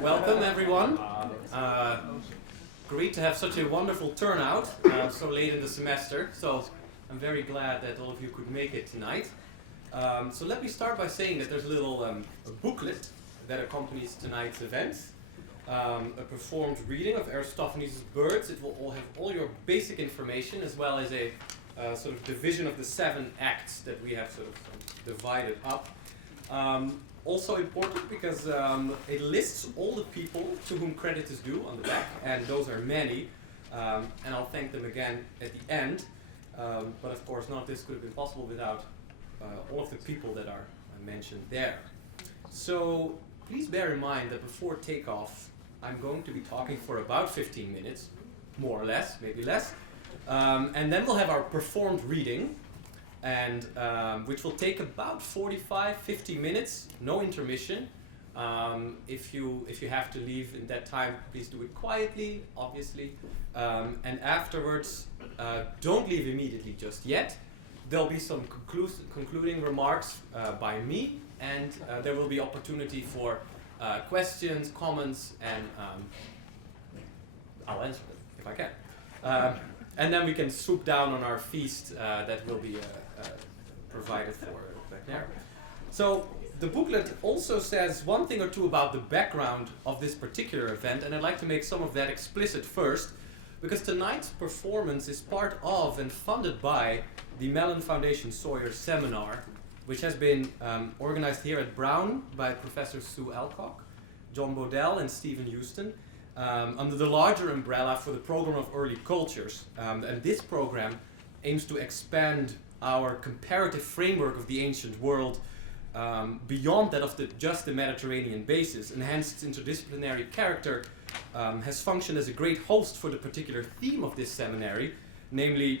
Welcome everyone. Great to have such a wonderful turnout so late in the semester. So I'm very glad that all of you could make it tonight. So let me start by saying that there's a little a booklet that accompanies tonight's event. A performed reading of Aristophanes Birds. It will all have all your basic information as well as a sort of division of the 7 acts that we have sort of divided up. Also important because it lists all the people to whom credit is due on the back, and those are many, and I'll thank them again at the end. But of course none of this could have been possible without all of the people that are mentioned there. So please bear in mind that before takeoff I'm going to be talking for about 15 minutes, more or less, maybe less, and then we'll have our performed reading, and which will take about 45-50 minutes, no intermission. If you have to leave in that time, please do it quietly, obviously. And afterwards, don't leave immediately just yet. There'll be some concluding remarks by me, and there will be opportunity for questions, comments, and I'll answer them if I can. And then we can swoop down on our feast that will be provided for back there. So the booklet also says one thing or two about the background of this particular event, and I'd like to make some of that explicit first, because tonight's performance is part of and funded by the Mellon-Sawyer seminar, which has been organized here at Brown by Professor Sue Alcock, John Bodell, and Stephen Houston, under the larger umbrella for the Program of Early Cultures. And this program aims to expand our comparative framework of the ancient world beyond that of just the Mediterranean basis, and hence its interdisciplinary character has functioned as a great host for the particular theme of this seminary, namely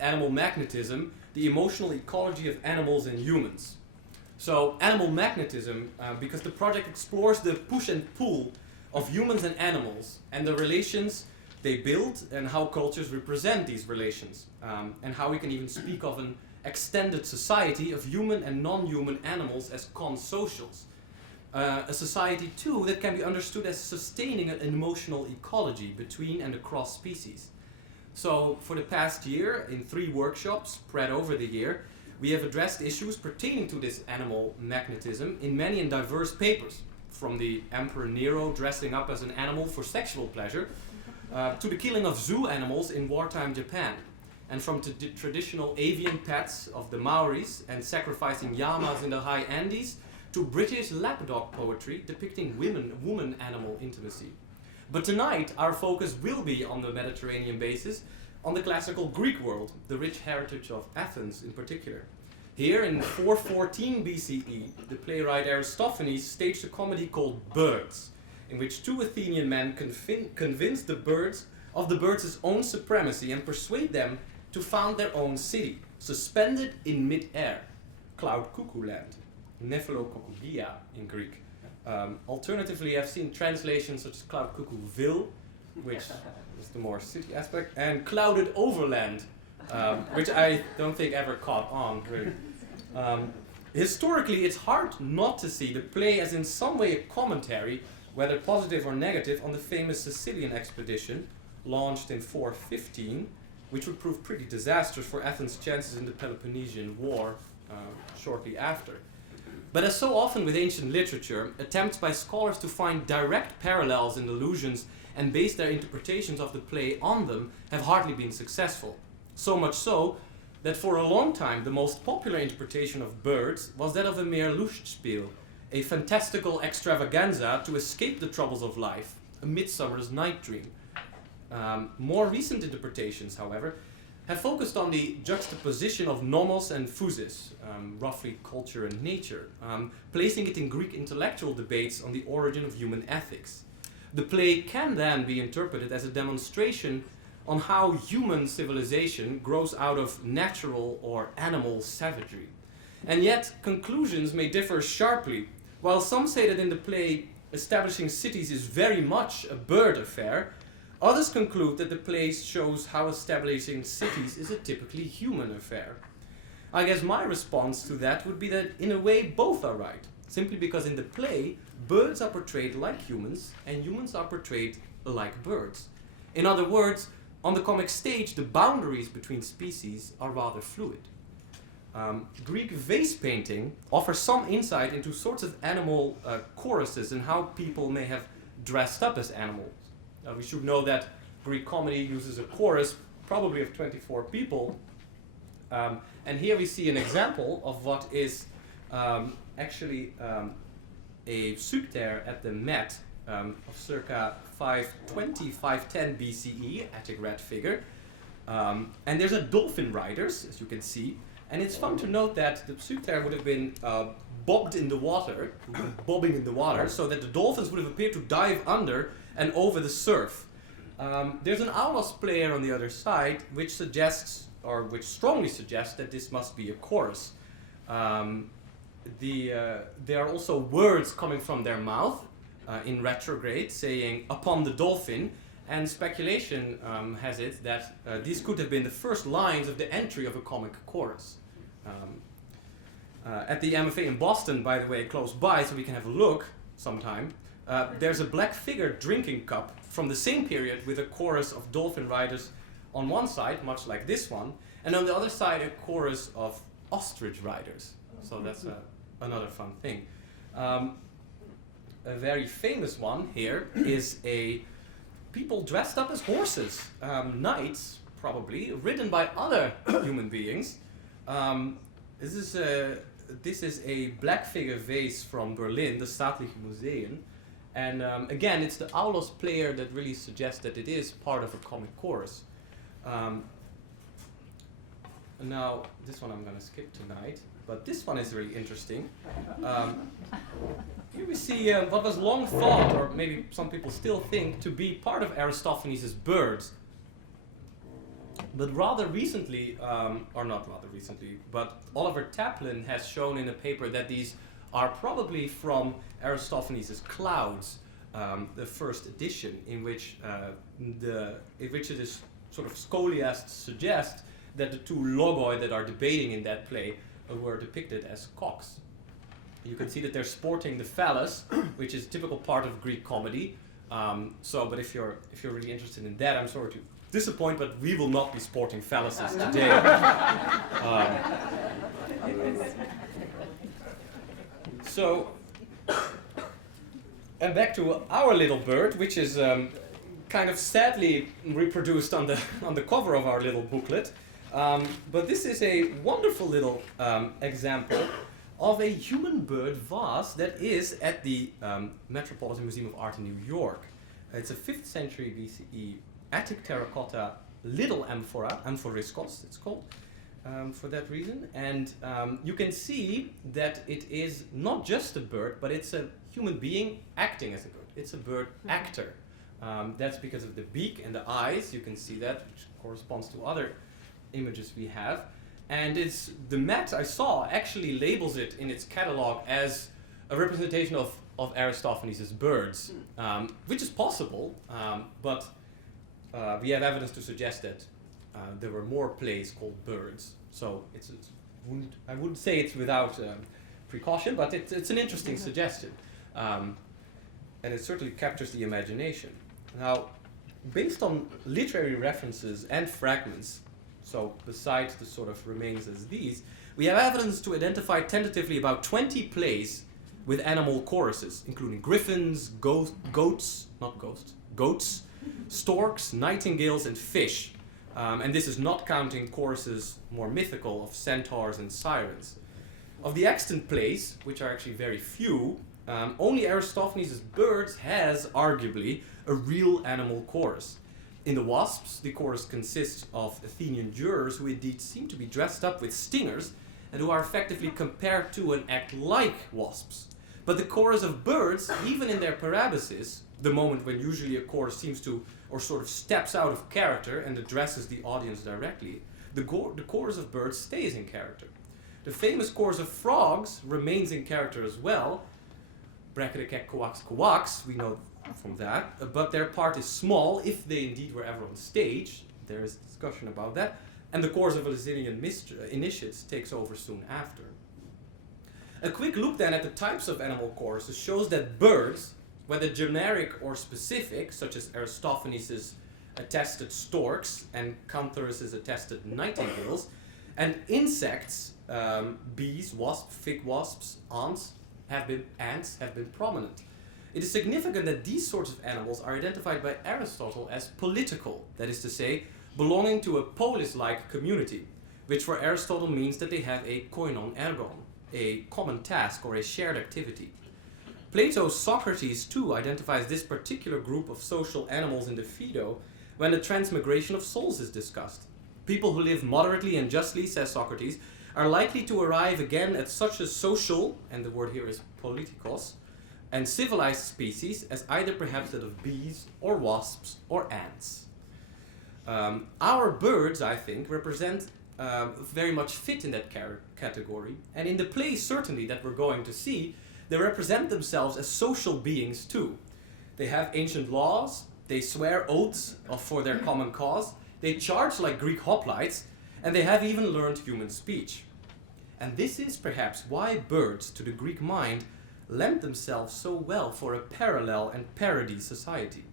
animal magnetism, the emotional ecology of animals and humans. So animal magnetism, because the project explores the push and pull of humans and animals and the relations they build and how cultures represent these relations, and how we can even speak of an extended society of human and non-human animals as consocials. A society too that can be understood as sustaining an emotional ecology between and across species. So for the past year, in 3 workshops spread over the year, we have addressed issues pertaining to this animal magnetism in many and diverse papers, from the Emperor Nero dressing up as an animal for sexual pleasure, to the killing of zoo animals in wartime Japan, and from traditional avian pets of the Maoris and sacrificing llamas in the high Andes, to British lapdog poetry depicting woman-animal intimacy. But tonight our focus will be on the Mediterranean basis, on the classical Greek world, the rich heritage of Athens in particular. Here in 414 BCE, the playwright Aristophanes staged a comedy called Birds, in which 2 Athenian men convince the birds of the birds' own supremacy and persuade them to found their own city, suspended in mid-air, Cloud Cuckoo Land, Nephelokokougia in Greek. Alternatively, I've seen translations such as Cloud Cuckooville, which is the more city aspect, and Clouded Overland, which I don't think ever caught on, really. Historically, it's hard not to see the play as in some way a commentary, whether positive or negative, on the famous Sicilian expedition, launched in 415, which would prove pretty disastrous for Athens' chances in the Peloponnesian War shortly after. But as so often with ancient literature, attempts by scholars to find direct parallels and allusions and base their interpretations of the play on them have hardly been successful. So much so that for a long time the most popular interpretation of Birds was that of a mere Lustspiel, a fantastical extravaganza to escape the troubles of life, a midsummer's night dream. More recent interpretations, however, have focused on the juxtaposition of nomos and physis, roughly culture and nature, placing it in Greek intellectual debates on the origin of human ethics. The play can then be interpreted as a demonstration on how human civilization grows out of natural or animal savagery. And yet, conclusions may differ sharply. While some say that in the play, establishing cities is very much a bird affair, others conclude that the play shows how establishing cities is a typically human affair. I guess my response to that would be that in a way both are right. simply because in the play, birds are portrayed like humans and humans are portrayed like birds. In other words, on the comic stage, the boundaries between species are rather fluid. Greek vase painting offers some insight into sorts of animal choruses and how people may have dressed up as animals. We should know that Greek comedy uses a chorus, probably of 24 people. And here we see an example of what is actually a Pseuter at the Met of circa 520, 510 BCE, Attic red figure. And there's a dolphin riders, as you can see. And it's fun to note that the Pseuter would have been bobbed in the water, bobbing in the water, so that the dolphins would have appeared to dive under and over the surf. There's an aulos player on the other side, which suggests, or which strongly suggests, that this must be a chorus. There are also words coming from their mouth in retrograde, saying "upon the dolphin," and speculation has it that these could have been the first lines of the entry of a comic chorus. At the MFA in Boston, by the way, close by, so we can have a look sometime, there's a black figure drinking cup from the same period with a chorus of dolphin riders on one side, much like this one, and on the other side a chorus of ostrich riders. So that's another fun thing. A very famous one here is a people dressed up as horses, knights probably, ridden by other human beings. This is a black figure vase from Berlin, the Staatliche Museum. And again, it's the aulos player that really suggests that it is part of a comic chorus. Now, this one I'm going to skip tonight, but this one is really interesting. Here we see what was long thought, or maybe some people still think, to be part of Aristophanes' Birds. But rather recently, or not rather recently, but Oliver Taplin has shown in a paper that these are probably from Aristophanes' Clouds, the first edition, in which it is sort of scholiasts suggest that the two logoi that are debating in that play were depicted as cocks. You can see that they're sporting the phallus, which is a typical part of Greek comedy. But if you're really interested in that, I'm sorry to disappoint, but we will not be sporting phalluses today. And back to our little bird, which is kind of sadly reproduced on the cover of our little booklet. But this is a wonderful little example of a human bird vase that is at the Metropolitan Museum of Art in New York. It's a 5th century BCE Attic terracotta little amphora, amphoriskos it's called, for that reason. And you can see that it is not just a bird, but it's a human being acting as a bird. It's a bird actor. That's because of the beak and the eyes. You can see that, which corresponds to other images we have. And it's the Met I saw actually labels it in its catalog as a representation of Aristophanes' Birds, which is possible, but we have evidence to suggest that there were more plays called Birds. So I wouldn't say it's without precaution, but it's an interesting suggestion. And it certainly captures the imagination. Now, based on literary references and fragments, so besides the sort of remains as these, we have evidence to identify tentatively about 20 plays with animal choruses, including griffins, goats, storks, nightingales, and fish. And this is not counting choruses more mythical of centaurs and sirens. Of the extant plays, which are actually very few, only Aristophanes' Birds has, arguably, a real animal chorus. In the Wasps, the chorus consists of Athenian jurors who indeed seem to be dressed up with stingers and who are effectively compared to and act like wasps. But the chorus of Birds, even in their parabasis, the moment when usually a chorus seems to, or sort of steps out of character and addresses the audience directly, the chorus of Birds stays in character. The famous chorus of Frogs remains in character as well. Brekkerekek, koaks, koaks, we know from that, but their part is small, if they indeed were ever on stage. There is discussion about that. And the chorus of Eleusinian initiates takes over soon after. A quick look then at the types of animal choruses shows that birds, whether generic or specific, such as Aristophanes' attested storks and Canthorus' attested nightingales, and insects, bees, wasps, fig wasps, ants have been prominent. It is significant that these sorts of animals are identified by Aristotle as political, that is to say, belonging to a polis-like community, which for Aristotle means that they have a koinon ergon, a common task or a shared activity. Plato's Socrates too identifies this particular group of social animals in the Phaedo when the transmigration of souls is discussed. People who live moderately and justly, says Socrates, are likely to arrive again at such a social, and the word here is politikos, and civilized species as either perhaps that of bees or wasps or ants. Our birds, I think, represent very much fit in that category, and in the plays certainly that we're going to see, they represent themselves as social beings too. They have ancient laws, they swear oaths for their common cause, they charge like Greek hoplites, and they have even learned human speech. And this is perhaps why birds, to the Greek mind, lend themselves so well for a parallel and parody society.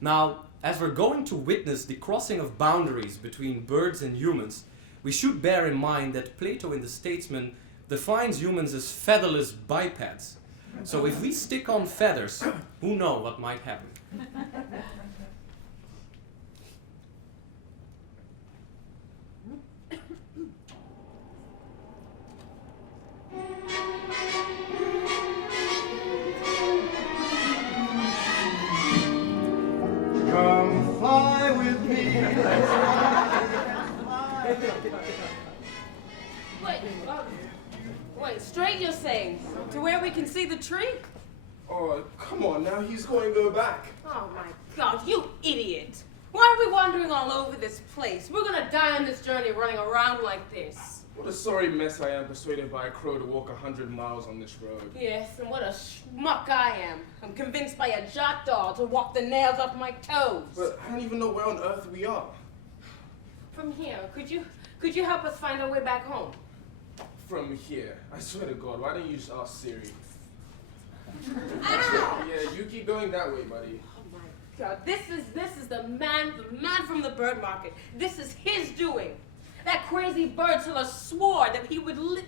Now, as we're going to witness the crossing of boundaries between birds and humans, we should bear in mind that Plato in the Statesman defines humans as featherless bipeds. So if we stick on feathers, who knows what might happen? Come fly with me. Wait, straight you're saying? To where we can see the tree? Oh, come on now, he's going to go back. Oh my God, you idiot! Why are we wandering all over this place? We're gonna die on this journey running around like this. What a sorry mess I am, persuaded by a crow to walk 100 miles on this road. Yes, and what a schmuck I am. I'm convinced by a jackdaw to walk the nails off my toes. But I don't even know where on earth we are. From here, could you help us find our way back home? From here? I swear to God, why don't you just ask Siri? Ow! Yeah, you keep going that way, buddy. Oh my God, this is the man from the bird market. This is his doing. That crazy bird killer swore that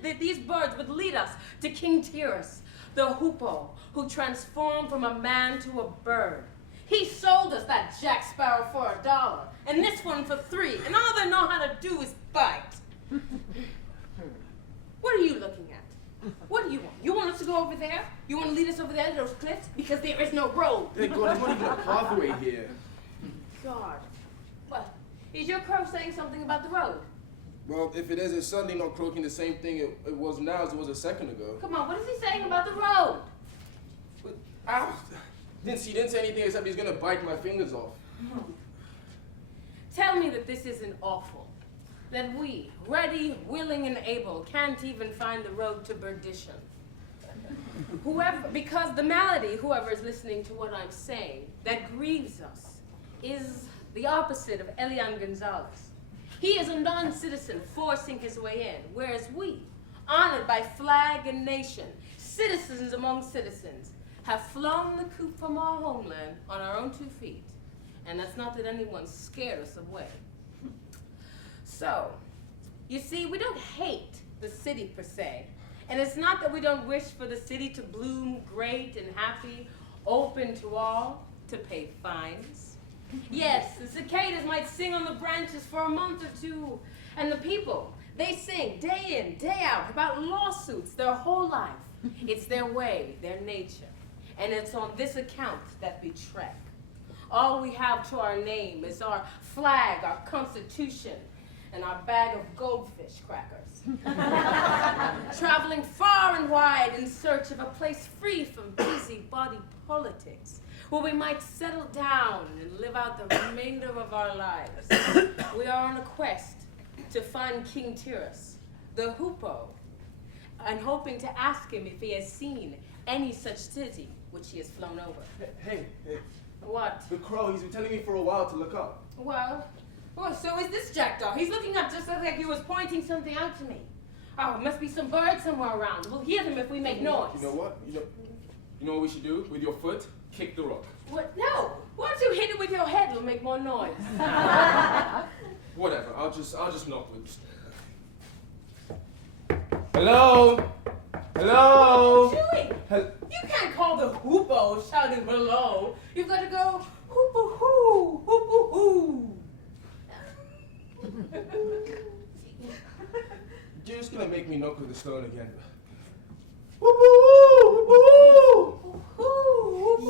that these birds would lead us to King Tyrus, the hoopoe, who transformed from a man to a bird. He sold us that Jack Sparrow for $1, and this one for $3, and all they know how to do is bite. What are you looking at? What do you want? You want us to go over there? You want to lead us over there to those cliffs? Because there is no road. Thank God, there's not even a pathway here. God. What? Is your crow saying something about the road? Well, if it is, it's certainly not croaking the same thing it was now as it was a second ago. Come on, what is he saying about the road? But, ow! He didn't say anything except he's gonna bite my fingers off. Tell me that this isn't awful. That we, ready, willing, and able, can't even find the road to perdition. Because the malady, whoever is listening to what I'm saying, that grieves us, is the opposite of Elian Gonzalez. He is a non-citizen forcing his way in, whereas we, honored by flag and nation, citizens among citizens, have flown the coop from our homeland on our own 2 feet. And that's not that anyone scared us away. So, you see, we don't hate the city per se. And it's not that we don't wish for the city to bloom great and happy, open to all, to pay fines. Yes, the cicadas might sing on the branches for a month or 2, and the people, they sing day in, day out about lawsuits their whole life. It's their way, their nature, and it's on this account that we trek. All we have to our name is our flag, our constitution, and our bag of goldfish crackers. Traveling far and wide in search of a place free from busybody politics, where we might settle down and live out the remainder of our lives. We are on a quest to find King Tyrus, the hoopoe, and hoping to ask him if he has seen any such city which he has flown over. Hey. What? The crow, he's been telling me for a while to look up. Well, so is this jackdaw. He's looking up just like he was pointing something out to me. Oh, must be some birds somewhere around. We'll hear them if we make noise. You know what? You know what we should do? With your foot, kick the rock. What? No. Why don't you hit it with your head? It'll make more noise. Whatever. I'll just knock with the stone. Hello? Hello? Chewie, you can't call the hoopoe shouting below. You've got to go hoopoo-hoo, hoopoo-hoo. You're just gonna make me knock with the stone again.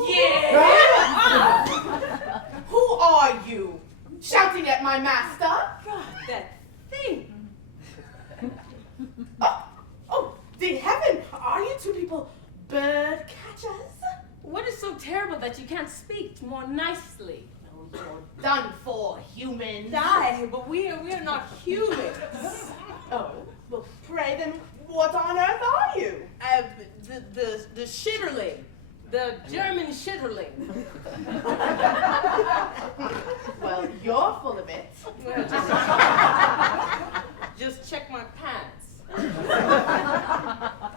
Yeah! Who are you? Shouting at my master? God, that thing. Oh, dear heaven! Are you two people bird catchers? What is so terrible that you can't speak more nicely? Oh, you're done for, humans. Aye, but we're not humans. Oh, well, pray then, what on earth are you? The shitterling. The German shitterling. Well, you're full of it. Well, just check my pants.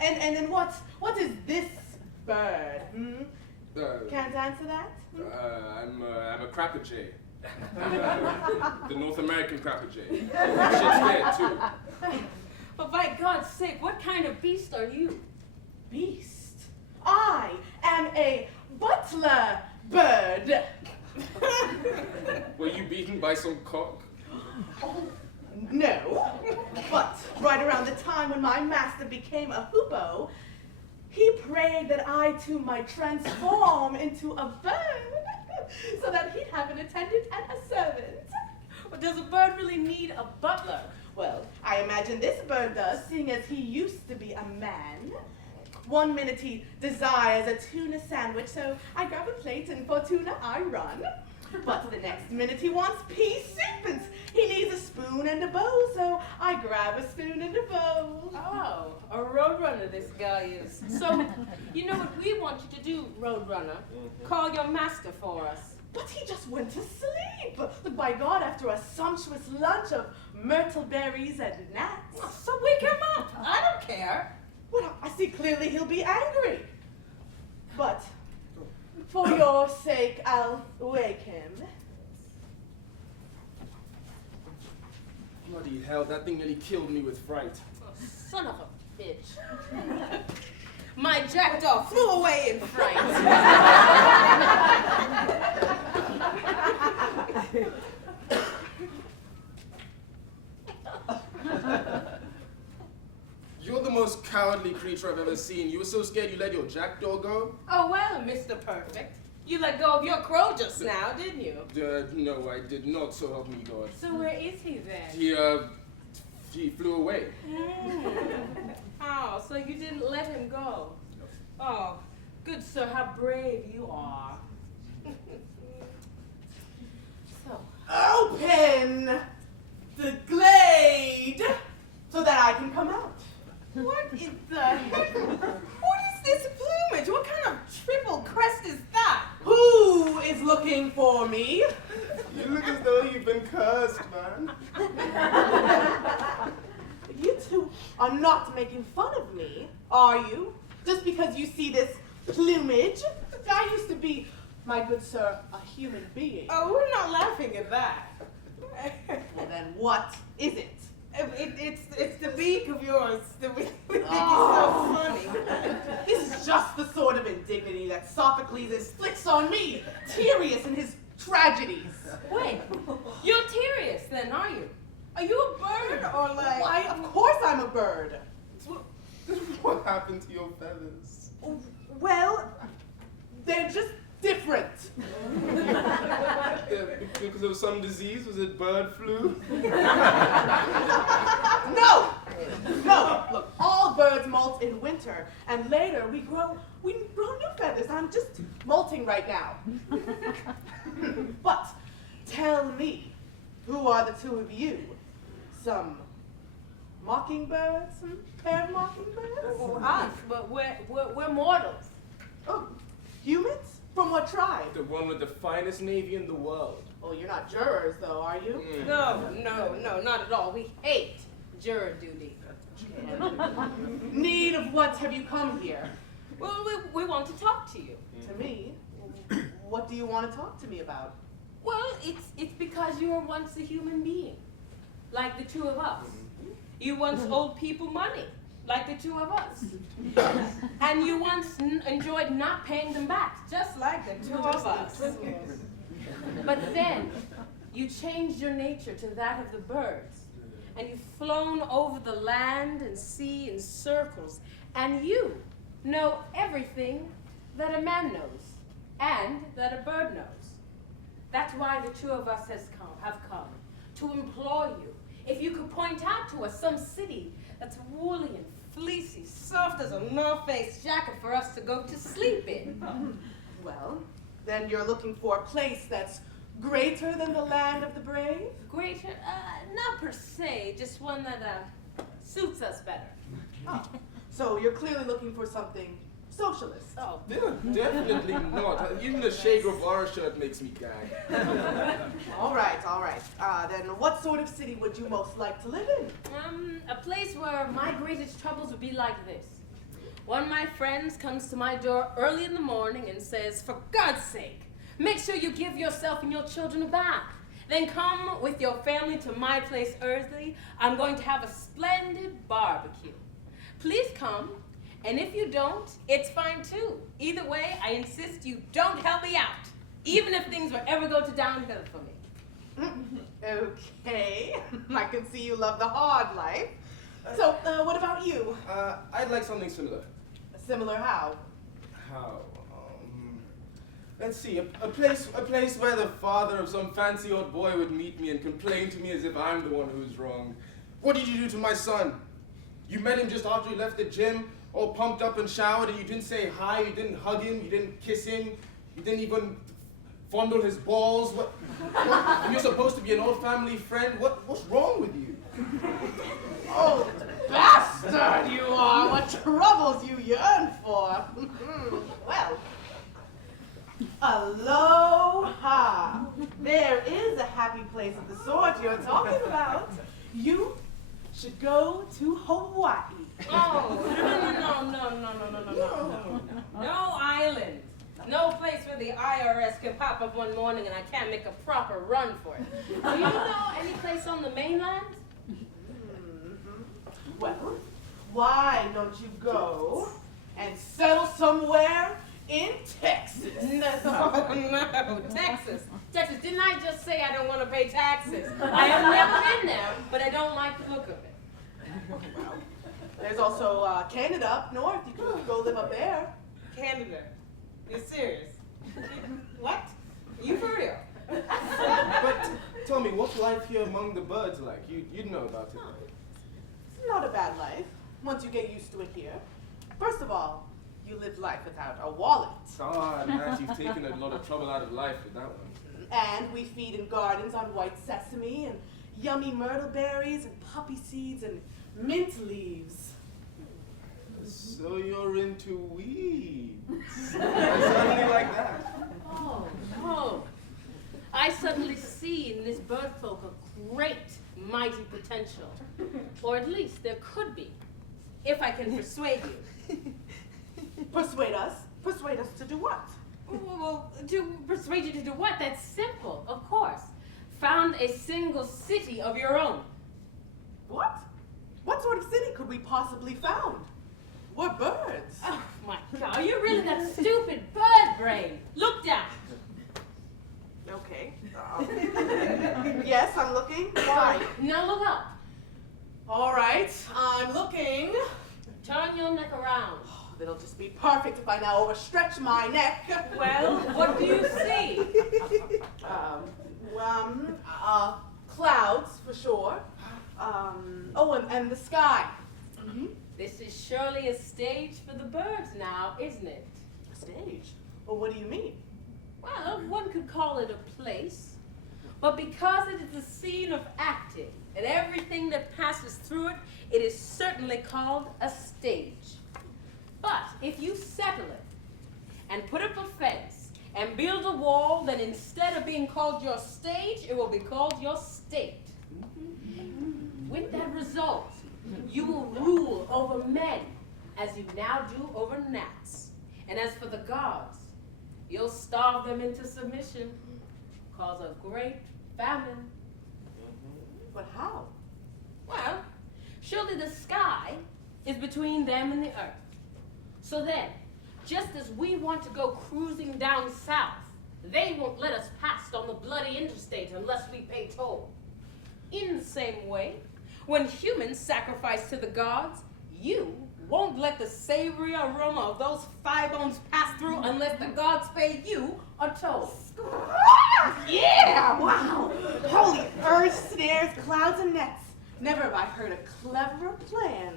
And then what is this bird? Hmm? Can't answer that? I'm a crapper jay. The North American crapper jay. Shit's dead too. But by God's sake, what kind of beast are you? Beast? I am a butler bird. Were you beaten by some cock? Oh, no. But right around the time when my master became a hoopoe, he prayed that I too might transform into a bird so that he'd have an attendant and a servant. Well, does a bird really need a butler? Well, I imagine this bird does, seeing as he used to be a man. One minute he desires a tuna sandwich, so I grab a plate, and for tuna I run. But the next minute he wants pea soup, and he needs a spoon and a bowl, so I grab a spoon and a bowl. Oh, a roadrunner this guy is. So, you know what we want you to do, roadrunner? Call your master for us. But he just went to sleep. By God, after a sumptuous lunch of myrtle berries and gnats. So wake him up. I don't care. Well, I see clearly he'll be angry. But for your sake, I'll wake him. Bloody hell, that thing nearly killed me with fright. Oh, son of a bitch. My jackdaw flew away in fright. You're the most cowardly creature I've ever seen. You were so scared you let your jackdaw go? Oh, well, Mr. Perfect. You let go of your crow just now, didn't you? No, I did not, so help me God. So where is he then? He flew away. Oh, so you didn't let him go? Oh, good sir, how brave you are. So, Open the glade so that I can come out. what in the heck? What is this plumage? What kind of triple crest is that? Who is looking for me? You look as though you've been cursed, man. You two are not making fun of me, are you? Just because you see this plumage? I used to be, my good sir, a human being. Oh, we're not laughing at that. Well, then what is it? It's the beak of yours. The beak is so Oh. funny. This is just the sort of indignity that Sophocles inflicts on me, Tereus in his tragedies. Wait, you're Tereus then, are you? Are you a bird or like... Why, of course I'm a bird. What happened to your feathers? Well, they're just different. Because of some disease? Was it bird flu? No! No! Look, all birds molt in winter, and later we grow new feathers. I'm just molting right now. But tell me, who are the two of you? Some mockingbirds? Pair of mockingbirds? Us, but we're mortals. Oh, humans? From what tribe? The one with the finest navy in the world. Oh, you're not jurors, though, are you? No, not at all. We hate juror duty. Need of what have you come here? Well, we want to talk to you. To me? What do you want to talk to me about? Well, it's because you were once a human being, like the two of us. You once owed people money, like the two of us. And you once enjoyed not paying them back, just like the two of us. But then, you changed your nature to that of the birds, and you've flown over the land and sea in circles, and you know everything that a man knows, and that a bird knows. That's why the two of us have come, to implore you. If you could point out to us some city that's woolly and fleecy, soft as a North Face jacket for us to go to sleep in. Well, then you're looking for a place that's greater than the land of the brave? Greater? Not per se, just one that suits us better. Oh, so you're clearly looking for something socialist. Oh. No, definitely not. Even the Che Guevara shirt makes me gag. All right. Then what sort of city would you most like to live in? A place where my greatest troubles would be like this. One of my friends comes to my door early in the morning and says, for God's sake, make sure you give yourself and your children a bath. Then come with your family to my place early. I'm going to have a splendid barbecue. Please come, and if you don't, it's fine too. Either way, I insist you don't help me out, even if things will ever go to downhill for me. Okay, I can see you love the hard life. So, what about you? I'd like something similar. Similar how? How? Let's see, a place where the father of some fancy old boy would meet me and complain to me as if I'm the one who's wrong. What did you do to my son? You met him just after he left the gym, all pumped up and showered, and you didn't say hi, you didn't hug him, you didn't kiss him, you didn't even fondle his balls. What? And you're supposed to be an old family friend. What's wrong with you? Oh, bastard you are! What troubles you yearn for! Well, aloha! There is a happy place of the sort you're talking about. You should go to Hawaii. Oh, no. No island. No place where the IRS can pop up one morning and I can't make a proper run for it. Do you know any place on the mainland? Well, why don't you go and settle somewhere in Texas? No, Texas. Texas, didn't I just say I don't want to pay taxes? I have never been there, but I don't like the look of it. Well, there's also Canada up north. You could go live up there. Canada? You're serious? What? You for real? But tell me, what's life here among the birds like? You'd know about it. It's not a bad life, once you get used to it here. First of all, you live life without a wallet. Ah, Matt, you've taken a lot of trouble out of life with that one. And we feed in gardens on white sesame and yummy myrtle berries and poppy seeds and mint leaves. So you're into weeds. I suddenly like that. Oh. I suddenly see in this bird folk a great, mighty potential. Or at least there could be, if I can persuade you. Persuade us? Persuade us to do what? Well, to persuade you to do what? That's simple, of course. Found a single city of your own. What? What sort of city could we possibly found? We're birds. Oh my God, you're really that stupid bird brain. Look down. Okay. Yes, I'm looking. Why? Now look up. All right, I'm looking. Turn your neck around. Oh, that'll just be perfect if I now overstretch my neck. Well, what do you see? Clouds for sure. And the sky. Mm-hmm. This is surely a stage for the birds now, isn't it? A stage? Well, what do you mean? Well, one could call it a place, but because it is the scene of acting and everything that passes through it, it is certainly called a stage. But if you settle it and put up a fence and build a wall, then instead of being called your stage, it will be called your state. With that result, You will rule over men as you now do over gnats. And as for the gods, you'll starve them into submission, cause a great famine. But how? Well, surely the sky is between them and the earth. So then, just as we want to go cruising down south, they won't let us pass on the bloody interstate unless we pay toll. In the same way, when humans sacrifice to the gods, you won't let the savory aroma of those thigh bones pass through unless the gods pay you a toll. Yeah! Wow! Holy earth, snares, clouds, and nets. Never have I heard a cleverer plan.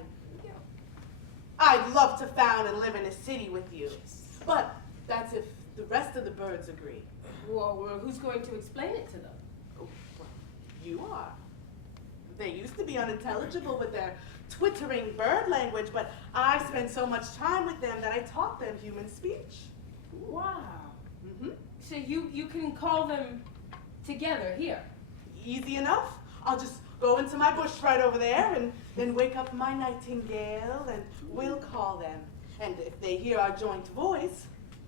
I'd love to found and live in a city with you. But that's if the rest of the birds agree. Well, who's going to explain it to them? Oh, well, you are. They used to be unintelligible with their twittering bird language, but I've spent so much time with them that I taught them human speech. Wow. Mm-hmm. So you can call them together here. Easy enough. I'll just go into my bush right over there and then wake up my nightingale and we'll call them. And if they hear our joint voice,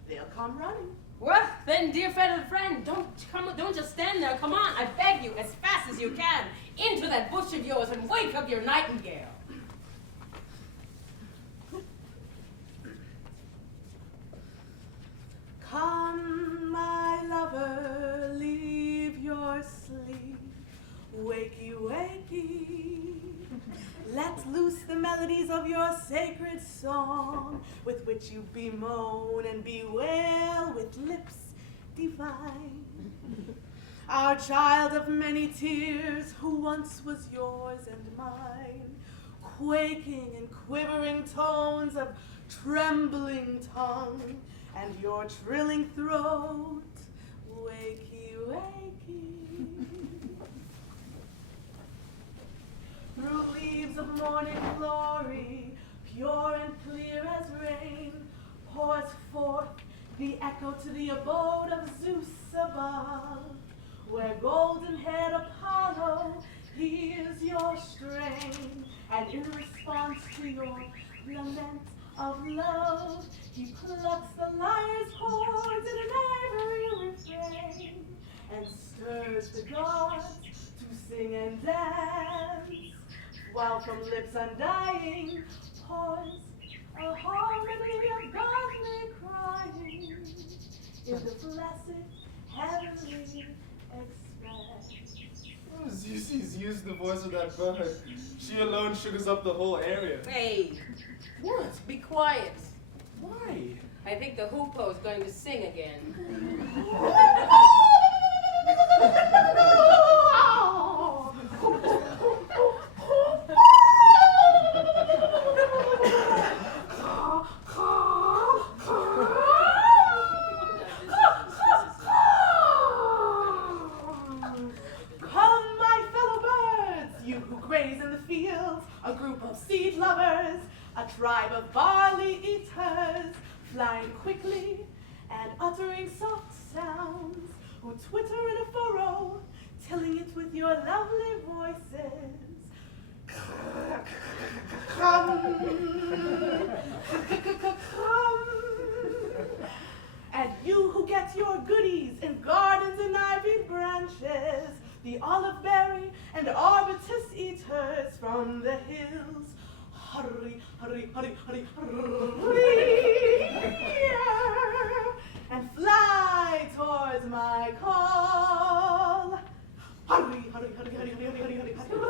they'll come running. Well, then, dear feathered friend, don't just stand there. Come on, I beg you, as fast as you can, into that bush of yours and wake up your nightingale. Come, my lover, leave your sleep. Wakey, wakey. Let loose the melodies of your sacred song, with which you bemoan and bewail with lips divine. Our child of many tears, who once was yours and mine, quaking and quivering tones of trembling tongue, and your trilling throat, wakey, wakey. Through leaves of morning glory, pure and clear as rain, pours forth the echo to the abode of Zeus above, where golden-haired Apollo hears your strain, and in response to your lament of love, he plucks the lyre's chords in an ivory refrain, and stirs the gods to sing and dance, while from lips undying pours a harmony of godly crying in the blessed heavenly express. Zeus used the voice of that bird. She alone sugars up the whole area. Hey, what? Be quiet. Why? I think the hoopoe's going to sing again. Come, my fellow birds, you who graze in the fields, a group of seed lovers, a tribe of barley eaters, flying quickly and uttering soft sounds, who twitter in a furrow, tilling it with your lovely voices. Come, come, and you who get your goodies in gardens and ivied branches, the olive berry and arbutus eaters from the hills, hurry, hurry, hurry, hurry, hurry, and fly towards my call. Hurry, hurry, hurry, hurry, hurry, hurry, hurry, hurry, hurry.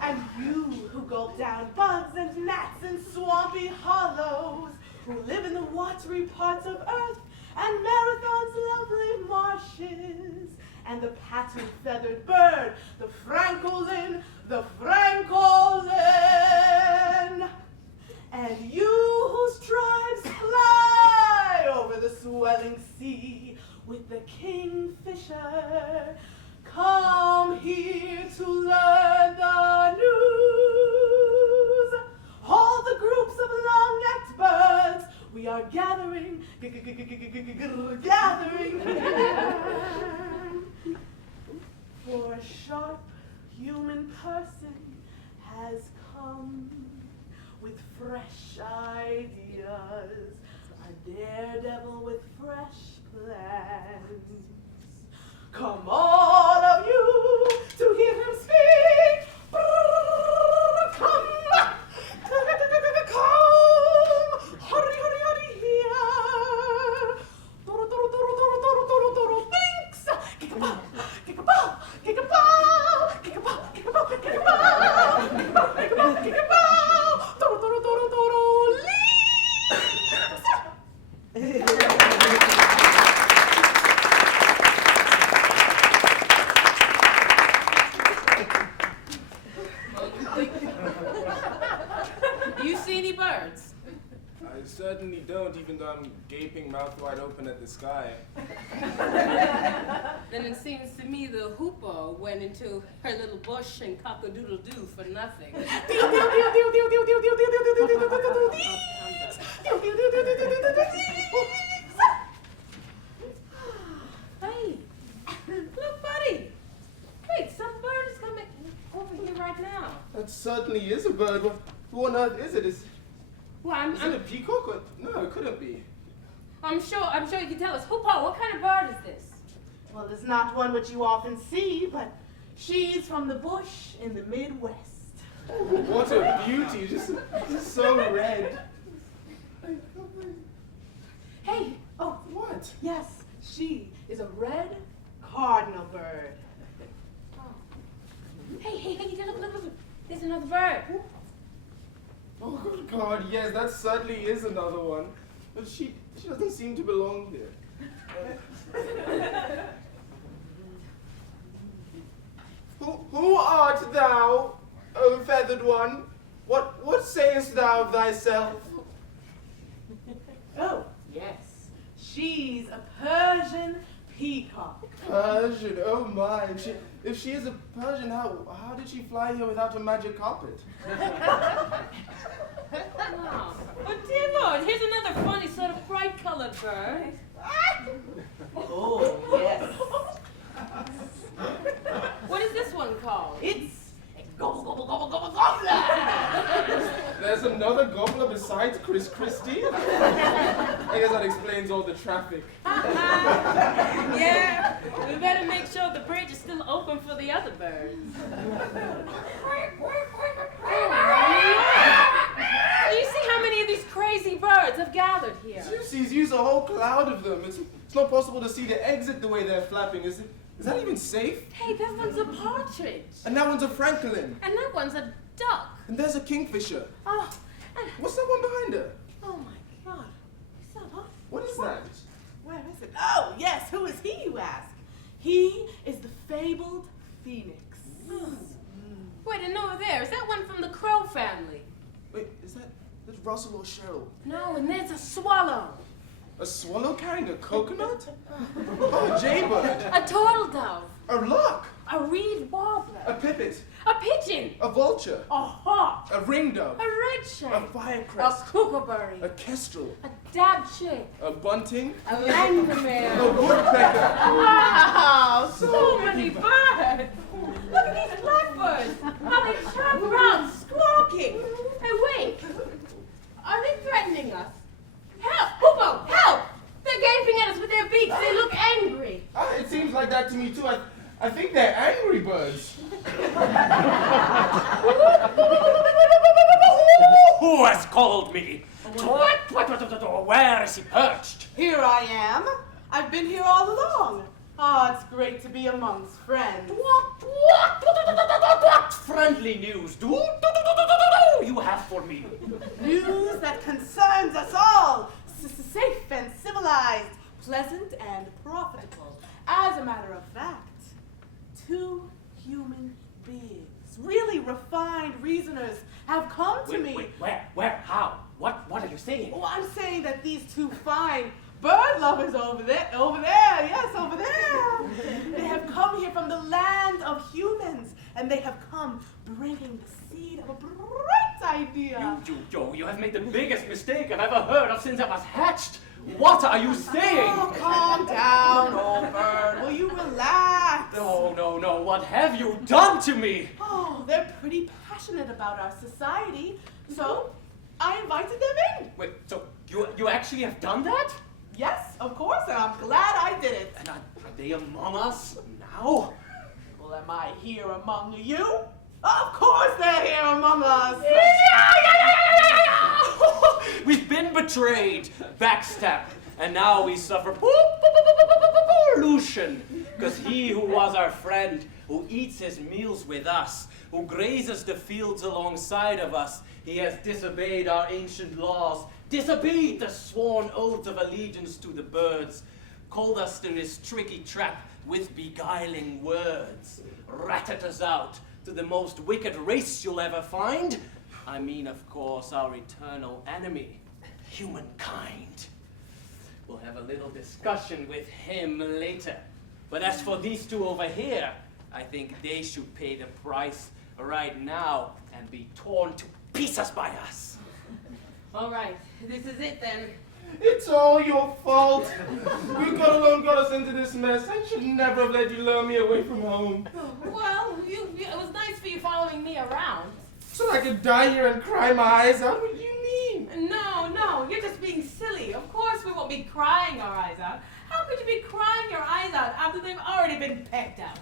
And you who gulp down bugs and gnats in swampy hollows, who live in the watery parts of earth and Marathon's lovely marshes, and the patterned feathered bird, the francolin, the francolin. And you whose tribes fly over the swelling sea with the kingfisher, come here to learn the news. All the groups of long-necked birds, we are gathering, gathering. a sharp human person has come with fresh ideas, a daredevil with fresh plans. Come all of you to hear him speak. Come, hurry, hurry, hurry here. Thinks. Kick a ball, kick a ball, kick a ball, kick a ball, kick a ball, kick a ball, kick a ball, kick a ball, kick a ball. You see any birds? I certainly don't, even though I'm gaping mouth wide open at the sky. Then it seems to me the hoopoe went into her little bush and cock-a-doodle-doo for nothing. Hey, look, buddy. Wait, some bird is coming over here right now. That certainly is a bird. Who on earth is it? Is it a peacock? Or, no, it couldn't be. I'm sure you can tell us. Hoopoe, what kind of bird is this? Well, it's not one which you often see, but she's from the bush in the Midwest. Oh, what a beauty! Just so red. Hey, oh, What? yes, she is a red cardinal bird. Hey, look. There's another bird. Oh, good God, yes, that certainly is another one. But she doesn't seem to belong here. Who art thou, O feathered one? What sayest thou of thyself? Oh, yes, she's a Persian peacock. Persian, oh my. If she is a Persian, how did she fly here without a magic carpet? Wow. But dear Lord, here's another funny sort of bright-colored bird. Oh, yes. What is this one called? It's a gobbler. There's another gobbler besides Chris Christie? I guess that explains all the traffic. Yeah, we better make sure the bridge is still open for the other birds. Do you see how many of these crazy birds have gathered here? Use a whole cloud of them. It's not possible to see the exit the way they're flapping. Is that even safe? Hey, that one's a partridge. And that one's a francolin. And that one's a duck. And there's a kingfisher. Oh, and, What's that one behind her? oh my God. Is that us? What is that? Where is it? Oh, yes, who is he, you ask? He is the fabled phoenix. Wait, and over there, is that one from the crow family? Wait, is that Russell or Cheryl? No, and there's a swallow. A swallow carrying a coconut? Oh, a jaybird. A turtle dove. A lark. A reed warbler. A pipit. A pigeon. A vulture. A hawk. A ringdove. A redshag. A firecrest. A kookaburra. A kestrel. A dabchick. A bunting. A A landermere. woodpecker. Wow, so many birds. Look at these blackbirds. How they chirp around, squawking. Hey, wait. Are they threatening us? Help! Hoopoe, help! They're gaping at us with their beaks. They look angry. It seems like that to me too. I think they're angry birds. Who has called me? Where is he perched? Here I am. I've been here all along. Ah, it's great to be amongst friends. What friendly news do you have for me? News that concerns us all. Safe and civilized, pleasant and profitable. As a matter of fact, 2 human beings, really refined reasoners, have come to me. Wait, where, how? What are you saying? Oh, I'm saying that these 2 fine bird lovers over there, yes, over there. They have come here from the land of humans, and they have come bringing the seed of a bright idea. You have made the biggest mistake I've ever heard of since I was hatched. What are you saying? Oh, calm down, old bird. Will you relax? No, no, no. What have you done to me? Oh, they're pretty passionate about our society, so I invited them in. Wait, so you actually have done that? Yes, of course, and I'm glad I did it. And are they among us now? Well, am I here among you? Of course they're here among us. We've been betrayed, backstabbed, and now we suffer pollution. Because he who was our friend, who eats his meals with us, who grazes the fields alongside of us, he has disobeyed our ancient laws, disobeyed the sworn oath of allegiance to the birds, called us to this tricky trap with beguiling words, ratted us out to the most wicked race you'll ever find. I mean, of course, our eternal enemy, humankind. We'll have a little discussion with him later. But as for these two over here, I think they should pay the price right now and be torn to pieces by us. All right, this is it then. It's all your fault. You got alone got us into this mess. I should never have let you lure me away from home. Well, it was nice for you following me around. So I could die here and cry my eyes out? What do you mean? No, you're just being silly. Of course we won't be crying our eyes out. How could you be crying your eyes out after they've already been pecked out?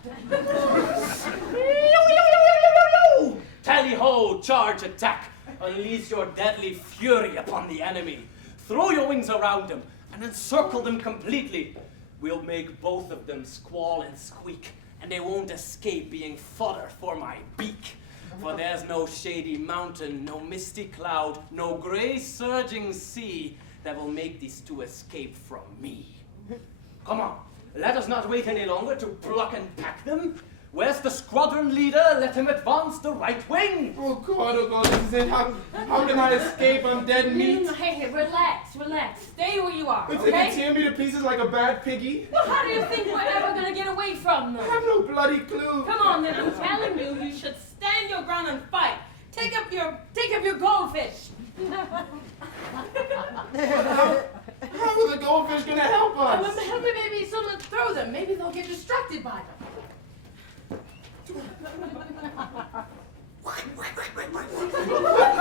Tally-ho, charge attack. Unleash your deadly fury upon the enemy. Throw your wings around them and encircle them completely. We'll make both of them squall and squeak, and they won't escape being fodder for my beak. For there's no shady mountain, no misty cloud, no gray surging sea that will make these two escape from me. Come on, let us not wait any longer to pluck and pack them. Where's the squadron leader? Let him advance the right wing. Oh God, this is it. How can I escape? I'm dead meat. Hey, relax. Stay where you are, But they okay? can tear me to pieces like a bad piggy. Well, how do you think we're ever gonna get away from I them? have no bloody clue. Come on, then. I'm telling you, you should stand your ground and fight. Take up your goldfish. How are the goldfish gonna help us? Maybe someone throw them. Maybe they'll get distracted by them.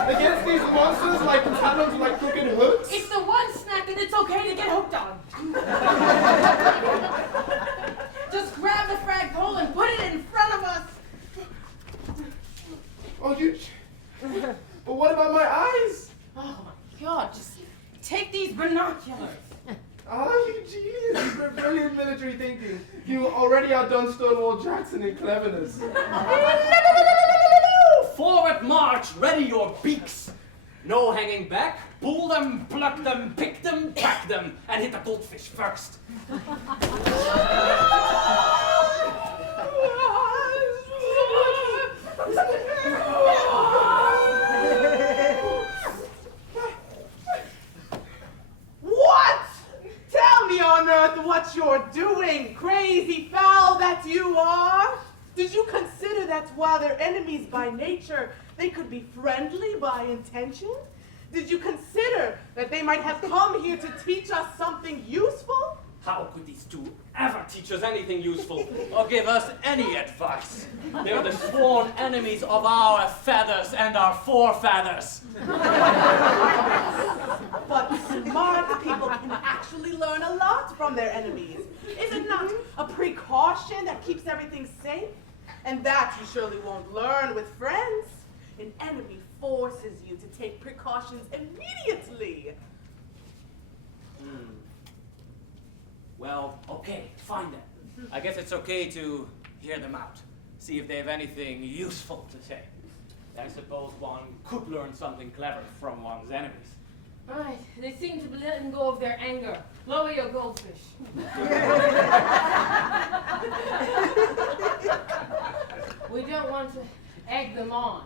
Against these monsters like talons with like crooked hooks? It's the one snack that it's okay to get hooked on. Just grab the frag pole and put it in front of us. Oh, but what about my eyes? Oh my God, just take these binoculars. Oh, you genius. Brilliant military thinking. You already outdone Stonewall Jackson in cleverness. Forward march, ready your beaks. No hanging back. Pull them, pluck them, pick them, pack them, and hit the goldfish first. What? Tell me on earth what you're doing, crazy fowl that you are. Did you consider that while they're enemies by nature, they could be friendly by intention? Did you consider that they might have come here to teach us something useful? How could these two ever teach us anything useful or give us any advice? They're the sworn enemies of our feathers and our forefathers. But smart people can actually learn a lot from their enemies. Is it not a precaution that keeps everything safe? And that you surely won't learn with friends. An enemy forces you to take precautions immediately. Well, okay, fine then. I guess it's okay to hear them out. See if they have anything useful to say. I suppose one could learn something clever from one's enemies. Right, they seem to be letting go of their anger. Lower your goldfish. We don't want to egg them on.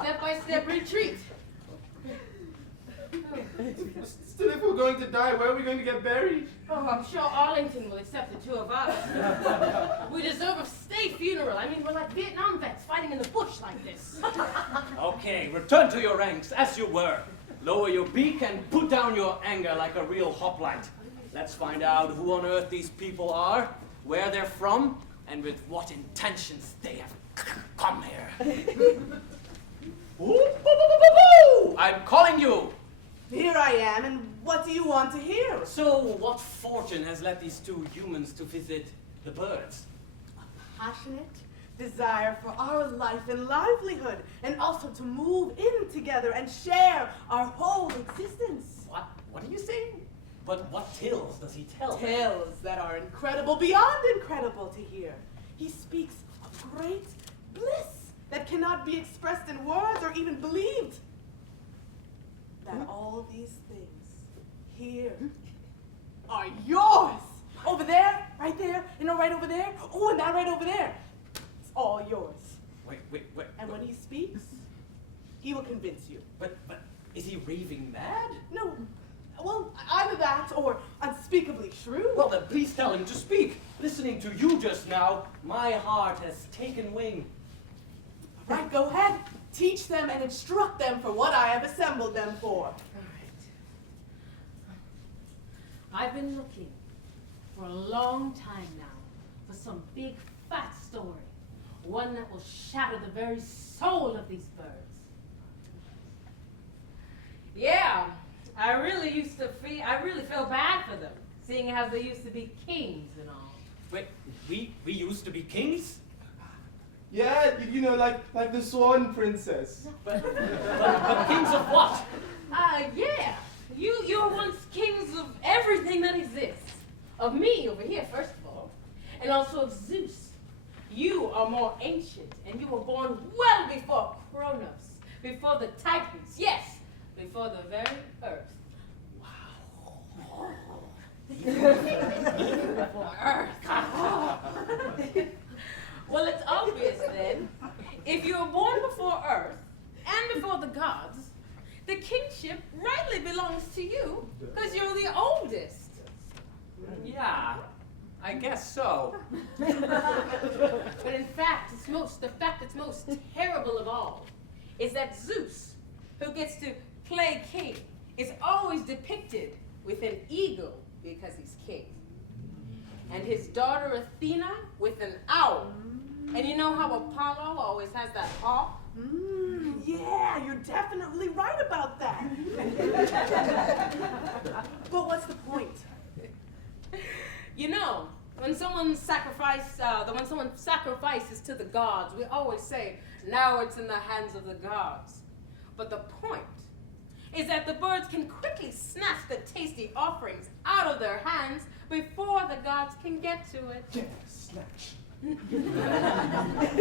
Step-by-step retreat. Still, if we're going to die, where are we going to get buried? Oh, I'm sure Arlington will accept the two of us. We deserve a state funeral. I mean, we're like Vietnam vets fighting in the bush like this. Okay, return to your ranks as you were. Lower your beak and put down your anger like a real hoplite. Let's find out who on earth these people are, where they're from, and with what intentions they have come here. I'm calling you! Here I am, and what do you want to hear? So, what fortune has led these two humans to visit the birds? Passionate desire for our life and livelihood, and also to move in together and share our whole existence. What are you saying? But what tales does he tell? Tales that are incredible, beyond incredible to hear. He speaks of great bliss that cannot be expressed in words or even believed. That all these things here are yours. Over there, right there, right over there. Oh, and that right over there. It's all yours. Wait. And when he speaks, he will convince you. But is he raving mad? No, well, either that or unspeakably true. Well, then please tell him to speak. Listening to you just now, my heart has taken wing. Right, go ahead. Teach them and instruct them for what I have assembled them for. All right. I've been looking for a long time now for some big fat story. One that will shatter the very soul of these birds. Yeah, I really feel bad for them, seeing how they used to be kings and all. Wait, we used to be kings? Yeah, like the Swan Princess. But kings of what? Yeah. You were once kings of everything that exists. Of me over here, first of all. And also of Zeus. You are more ancient, and you were born well before Kronos, before the Titans, yes, before the very earth. Wow. Before earth. Well, it's obvious then, if you were born before earth and before the gods, the kingship rightly belongs to you, because you're the oldest. Yeah, I guess so. But in fact, the fact that's most terrible of all is that Zeus, who gets to play king, is always depicted with an eagle because he's king. And his daughter Athena with an owl. And you know how Apollo always has that hawk? Yeah, you're definitely right about that. But what's the point? You know, when someone sacrifices to the gods, we always say, now it's in the hands of the gods. But the point is that the birds can quickly snatch the tasty offerings out of their hands before the gods can get to it. Yeah, snatch.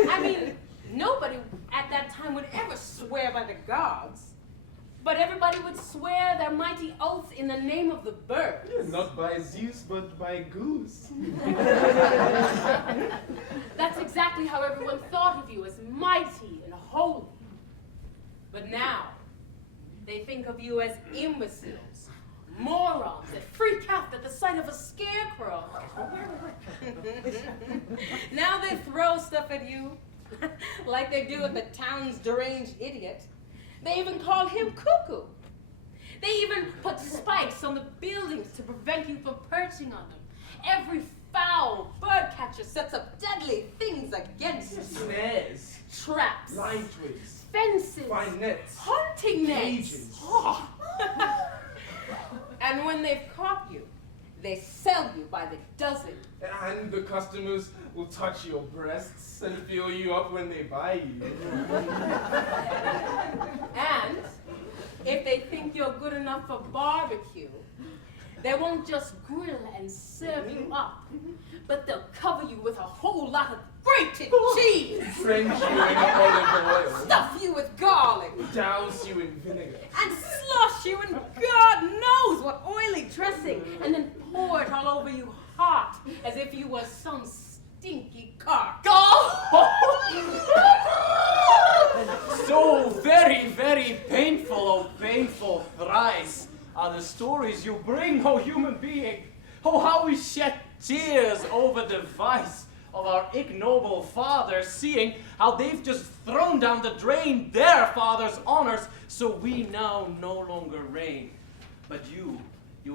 I mean, nobody at that time would ever swear by the gods, but everybody would swear their mighty oaths in the name of the birds. Yeah, not by Zeus, but by Goose. That's exactly how everyone thought of you, as mighty and holy. But now, they think of you as imbeciles, morons that freak out at the sight of a scarecrow. Now they throw stuff at you, like they do at the town's deranged idiot. They even call him cuckoo. They even put spikes on the buildings to prevent you from perching on them. Every foul birdcatcher sets up deadly things against you. Snares. Traps. Line twigs. Fences. Fine nets. Hunting nets. Cages. Oh. And when they've caught you, they sell you by the dozen. And the customers will touch your breasts and fill you up when they buy you. And if they think you're good enough for barbecue, they won't just grill and serve you up, but they'll cover you with a whole lot of grated cheese. Drench you in olive oil. Stuff you with garlic. Douse you in vinegar. And slush you in God knows what oily dressing, and then pour it all over you hot, as if you were some stinky cock. So very, very painful, oh painful thrice are the stories you bring, oh human being. Oh, how we shed tears over the vice of our ignoble fathers, seeing how they've just thrown down the drain their father's honors, so we now no longer reign. But you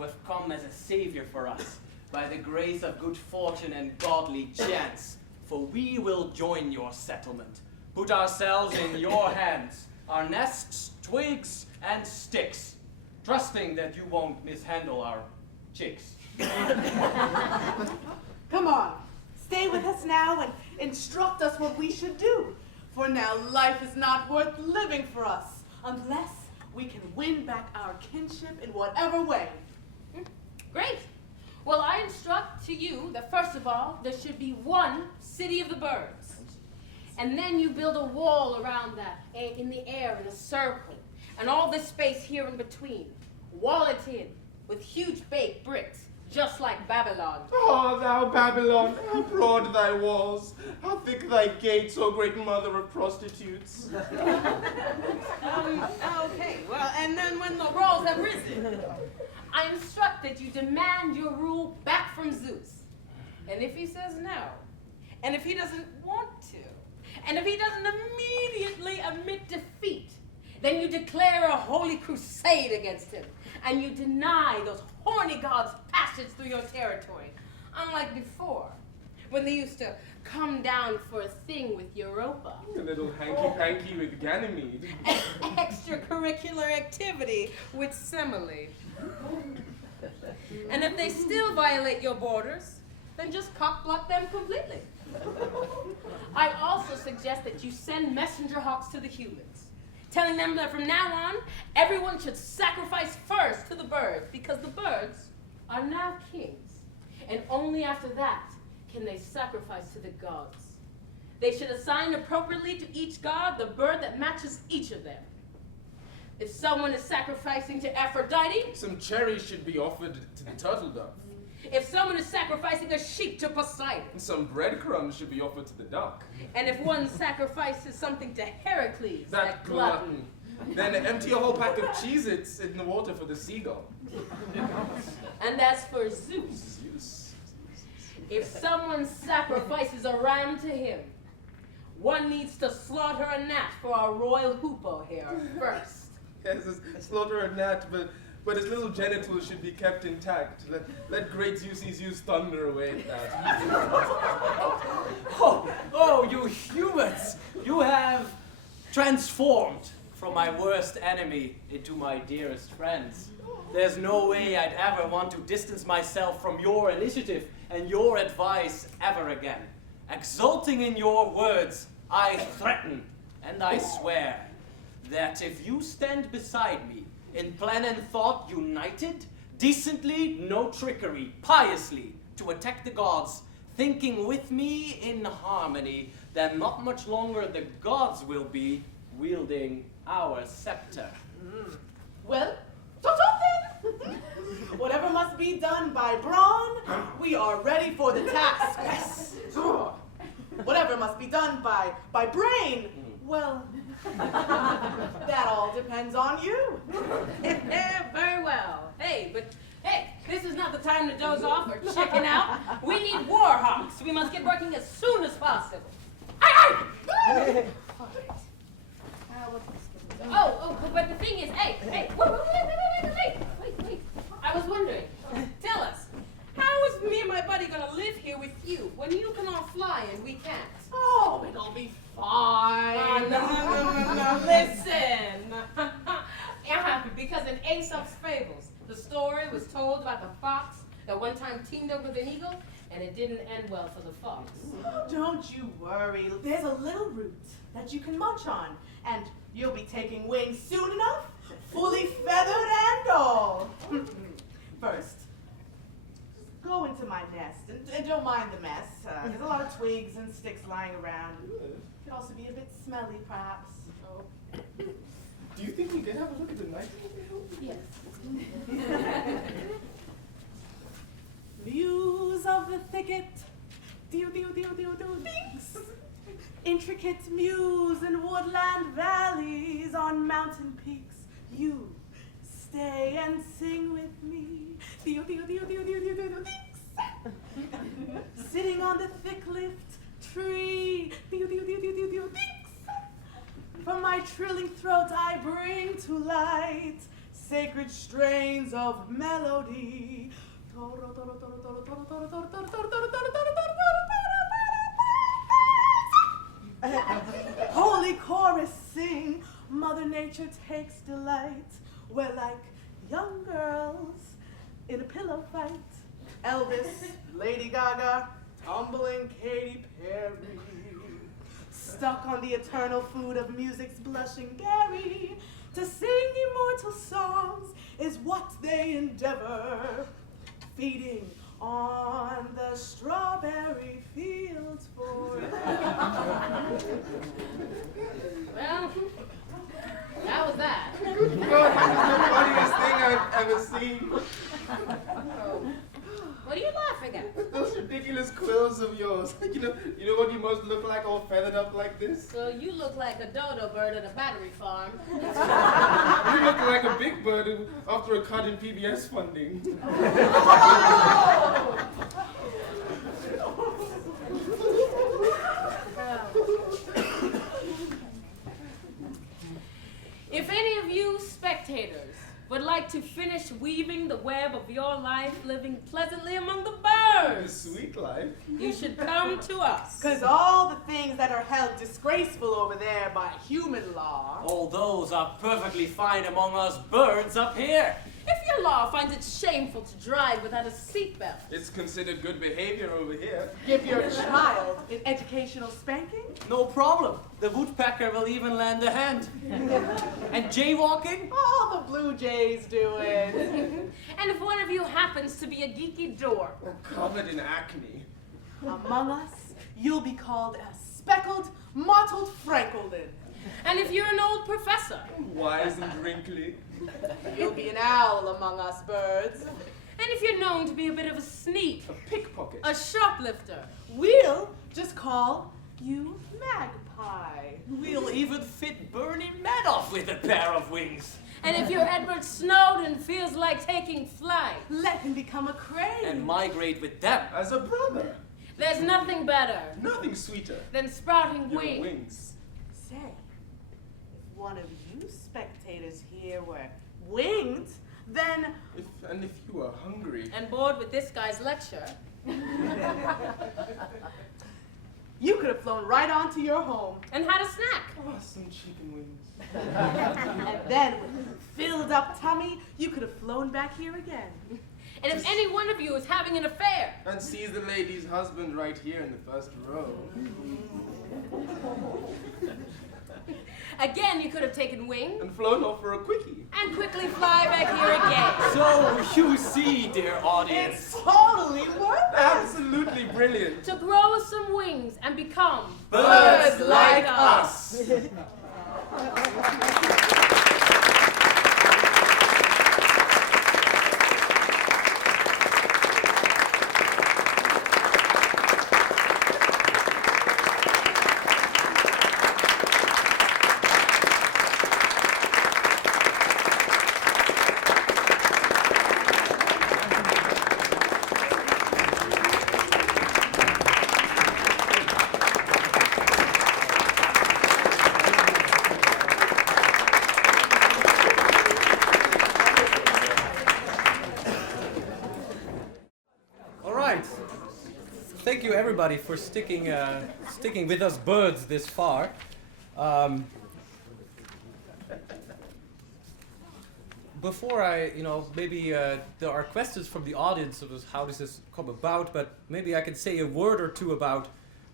have come as a savior for us, by the grace of good fortune and godly chance. For we will join your settlement, put ourselves in your hands, our nests, twigs, and sticks, trusting that you won't mishandle our chicks. Come on, stay with us now and instruct us what we should do. For now, life is not worth living for us, unless we can win back our kinship in whatever way. Great. Well, I instruct to you that first of all, there should be one city of the birds. And then you build a wall around that in the air in a circle. And all this space here in between. Wall it in with huge baked bricks, just like Babylon. Oh, thou Babylon, how broad thy walls, how thick thy gates, O great mother of prostitutes. Okay, well, and then when the roles have risen, I instruct that you demand your rule back from Zeus. And if he says no, and if he doesn't want to, and if he doesn't immediately admit defeat, then you declare a holy crusade against him, and you deny those horny gods passage through your territory, unlike before, when they used to come down for a thing with Europa. A little hanky-panky with Ganymede. Extracurricular activity with Semele. And if they still violate your borders, then just cock-block them completely. I also suggest that you send messenger hawks to the humans, telling them that from now on, everyone should sacrifice first to the birds, because the birds are now kings. And only after that can they sacrifice to the gods. They should assign appropriately to each god the bird that matches each of them. If someone is sacrificing to Aphrodite, Some cherries should be offered to the turtle dove. if someone is sacrificing a sheep to Poseidon, And some breadcrumbs should be offered to the duck. and if one sacrifices something to Heracles, That glutton. Then empty a whole pack of Cheez-Its in the water for the seagull. And as for Zeus, if someone sacrifices a ram to him, one needs to slaughter a gnat for our royal hoopoe here first. Yes, slaughter a gnat, but his little genitals should be kept intact. Let great Zeus use thunder away that. Oh, you humans! You have transformed from my worst enemy into my dearest friends. There's no way I'd ever want to distance myself from your initiative and your advice ever again. Exulting in your words, I threaten and I swear that if you stand beside me in plan and thought united, decently, no trickery, piously, to attack the gods, thinking with me in harmony, then not much longer the gods will be wielding our scepter. Well, so then. Whatever must be done by brawn, we are ready for the task. Yes. Whatever must be done by brain, well, that all depends on you. Very well. Hey, this is not the time to doze off or chicken out. We need war hawks. We must get working as soon as possible. Aye, aye! But the thing is, wait. I was wondering, tell us, how is me and my buddy gonna live here with you when you can all fly and we can't? Oh, it'll be fine. No, listen. Because in Aesop's fables, the story was told about the fox that one time teamed up with an eagle, and it didn't end well for the fox. Don't you worry. There's a little root that you can munch on, and you'll be taking wings soon enough, fully feathered and all. First, go into my nest, and don't mind the mess. There's a lot of twigs and sticks lying around. It could also be a bit smelly, perhaps. Oh. Do you think we did have a look at the nightingale? Yes. Views of the thicket, dinks. Intricate mews in woodland valleys on mountain peaks. You stay and sing with me. Dinks. Sitting on the thick lift bring to light sacred strains of melody. Holy chorus sing, Mother Nature takes delight. We're like young girls in a pillow fight. Elvis, Lady Gaga, tumbling Katy Perry. Stuck on the eternal food of music's blushing Gary. To sing immortal songs is what they endeavor. Feeding on the strawberry fields forever. Well, that was that. Good God, this is the funniest thing I've ever seen. What are you laughing at? Those ridiculous quills of yours. You know what you must look like all feathered up like this? So you look like a dodo bird at a battery farm. You look like a big bird after a cut in PBS funding. If any of you spectators would like to finish weaving the web of your life living pleasantly among the birds, Sweet life. you should come to us. Because all the things that are held disgraceful over there by human law. All those are perfectly fine among us birds up here. If your law finds it shameful to drive without a seatbelt, It's considered good behavior over here. Give your child an educational spanking. No problem. The woodpecker will even lend a hand. And jaywalking? All the blue jays do it. and if one of you happens to be a geeky dork, Covered in acne. Among us, you'll be called a speckled, mottled Franklin. and if you're an old professor, Wise and wrinkly. You'll be an owl among us birds. and if you're known to be a bit of a sneak, A pickpocket. a shoplifter, We'll just call you Magpie. We'll even fit Bernie Madoff with a pair of wings. and if you're Edward Snowden feels like taking flight, Let him become a crane. And migrate with them. As a brother. there's nothing better Nothing sweeter. than sprouting Your wings. wings. Say, if one of you spectators here were winged, then If you were hungry. And bored with this guy's lecture, you could have flown right onto your home. and had a snack. Oh, some chicken wings. And then, with a filled up tummy, you could have flown back here again. And if any one of you is having an affair, And sees the lady's husband right here in the first row. again you could have taken wing And flown off for a quickie. and quickly fly back here again. So you see, dear audience. It's totally worth it. Absolutely brilliant. To grow some wings and become Birds like us. All right. Thank you, everybody, for sticking with us birds this far. Before maybe there are questions from the audience of how does this come about, but maybe I could say a word or two about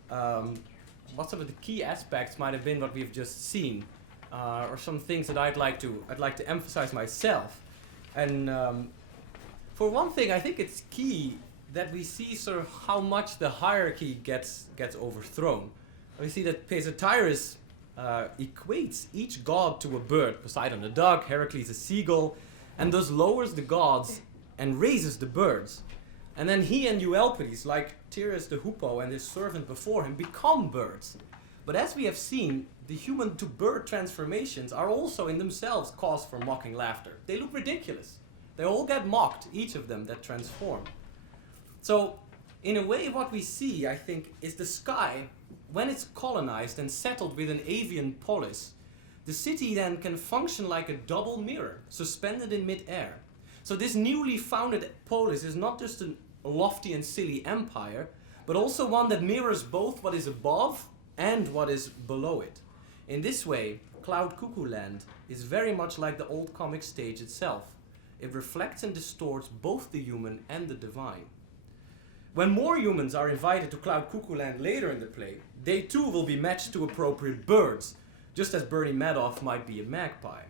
what some of the key aspects might have been what we've just seen, or some things that I'd like to emphasize myself. And for one thing, I think it's key that we see sort of how much the hierarchy gets overthrown. We see that Pesatyrus equates each god to a bird, Poseidon a duck, Heracles a seagull, and thus lowers the gods and raises the birds. And then he and Euelpides, like Tereus the hoopoe and his servant before him, become birds. But as we have seen, the human-to-bird transformations are also in themselves cause for mocking laughter. They look ridiculous. They all get mocked, each of them that transform. So, in a way, what we see, I think, is the sky, when it's colonized and settled with an avian polis, the city then can function like a double mirror, suspended in mid-air. So this newly founded polis is not just a lofty and silly empire, but also one that mirrors both what is above and what is below it. In this way, Cloud Cuckoo Land is very much like the old comic stage itself. It reflects and distorts both the human and the divine. When more humans are invited to Cloud Cuckoo Land later in the play, they too will be matched to appropriate birds, just as Bernie Madoff might be a magpie.